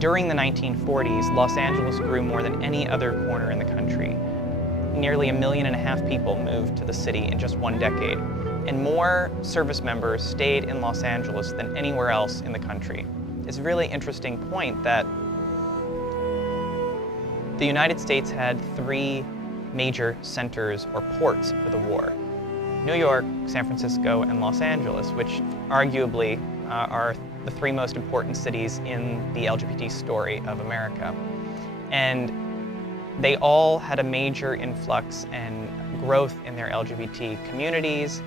During the 1940s, Los Angeles grew more than any other corner in the country. Nearly 1.5 million people moved to the city in just one decade, and more service members stayed in Los Angeles than anywhere else in the country. It's a really interesting point that the United States had 3 major centers or ports for the war: New York, San Francisco, and Los Angeles, which arguably are the 3 most important cities in the LGBT story of America. And they all had a major influx and growth in their LGBT communities,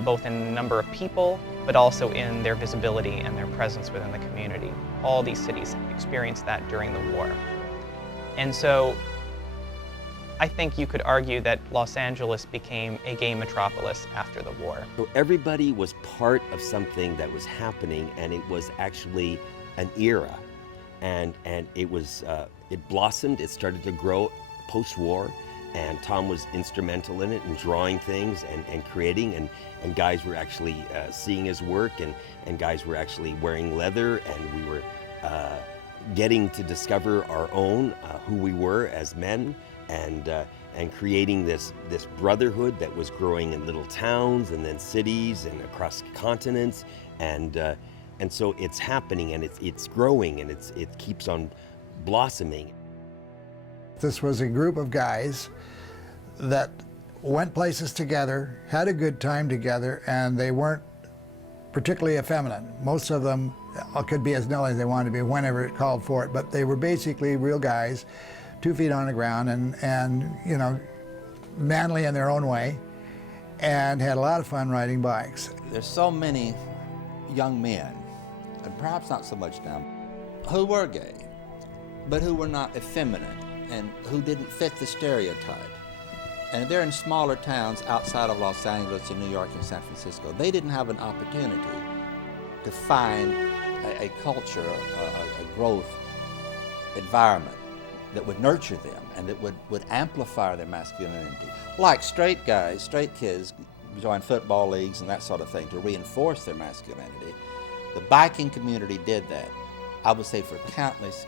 both in number of people, but also in their visibility and their presence within the community. All these cities experienced that during the war. And so I think you could argue that Los Angeles became a gay metropolis after the war. So everybody was part of something that was happening, and it was actually an era. And it was, it blossomed, it started to grow post-war, and Tom was instrumental in it and drawing things and creating, and guys were actually seeing his work, and guys were actually wearing leather, and we were getting to discover our own, who we were as men, and creating this brotherhood that was growing in little towns and then cities and across continents, and so it's happening, and it's growing, and it keeps on blossoming. This was a group of guys that went places together, had a good time together, and they weren't particularly effeminate. Most of them could be as Nelly as they wanted to be whenever it called for it, but they were basically real guys, 2 feet on the ground, and you know, manly in their own way, and had a lot of fun riding bikes. There's so many young men, and perhaps not so much now, who were gay, but who were not effeminate and who didn't fit the stereotype. And they're in smaller towns outside of Los Angeles and New York and San Francisco. They didn't have an opportunity to find a culture, a growth environment that would nurture them and that would amplify their masculinity. Like straight guys, straight kids join football leagues and that sort of thing to reinforce their masculinity. The biking community did that, I would say, for countless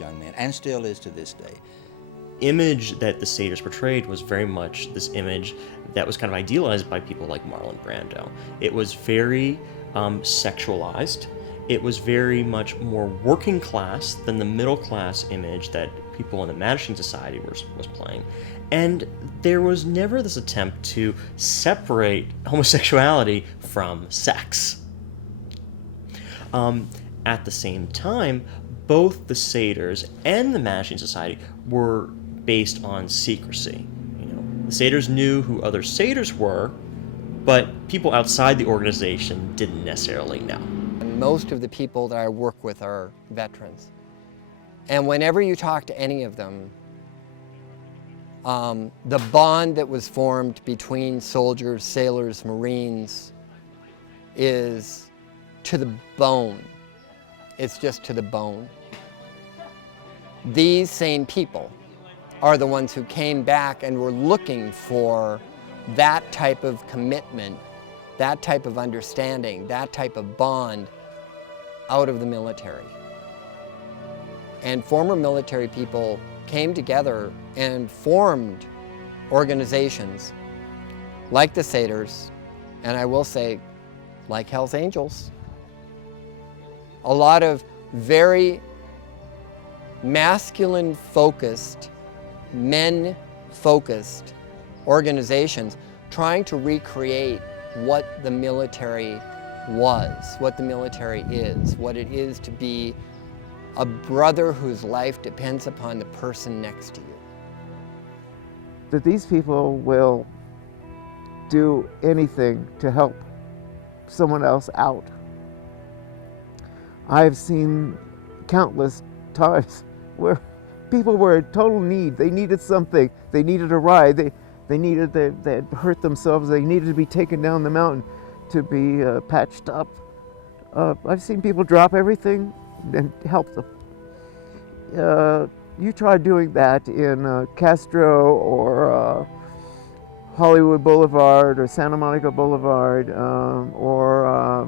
young men, and still is to this day. Image that the Satyrs portrayed was very much this image that was kind of idealized by people like Marlon Brando. It was very sexualized. It was very much more working class than the middle class image that people in the Mattachine Society was playing. And there was never this attempt to separate homosexuality from sex. At the same time, both the Satyrs and the Mattachine Society were based on secrecy. You know, the Satyrs knew who other Satyrs were, but people outside the organization didn't necessarily know. Most of the people that I work with are veterans. And whenever you talk to any of them, the bond that was formed between soldiers, sailors, Marines is to the bone. It's just to the bone. These same people are the ones who came back and were looking for that type of commitment, that type of understanding, that type of bond out of the military. And former military people came together and formed organizations like the Satyrs, and I will say, like Hell's Angels. A lot of very masculine-focused, men-focused organizations trying to recreate what the military was, what the military is, what it is to be a brother whose life depends upon the person next to you. That these people will do anything to help someone else out. I've seen countless times where people were in total need. They needed something. They needed a ride. They had hurt themselves. They needed to be taken down the mountain to be patched up. I've seen people drop everything and help them. You try doing that in Castro or Hollywood Boulevard or Santa Monica Boulevard or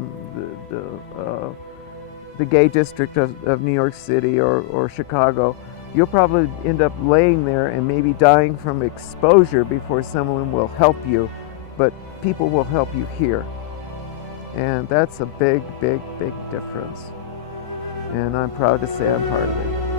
the gay district of New York City or Chicago, you'll probably end up laying there and maybe dying from exposure before someone will help you, but people will help you here. And that's a big, big, big difference. And I'm proud to say I'm part of it.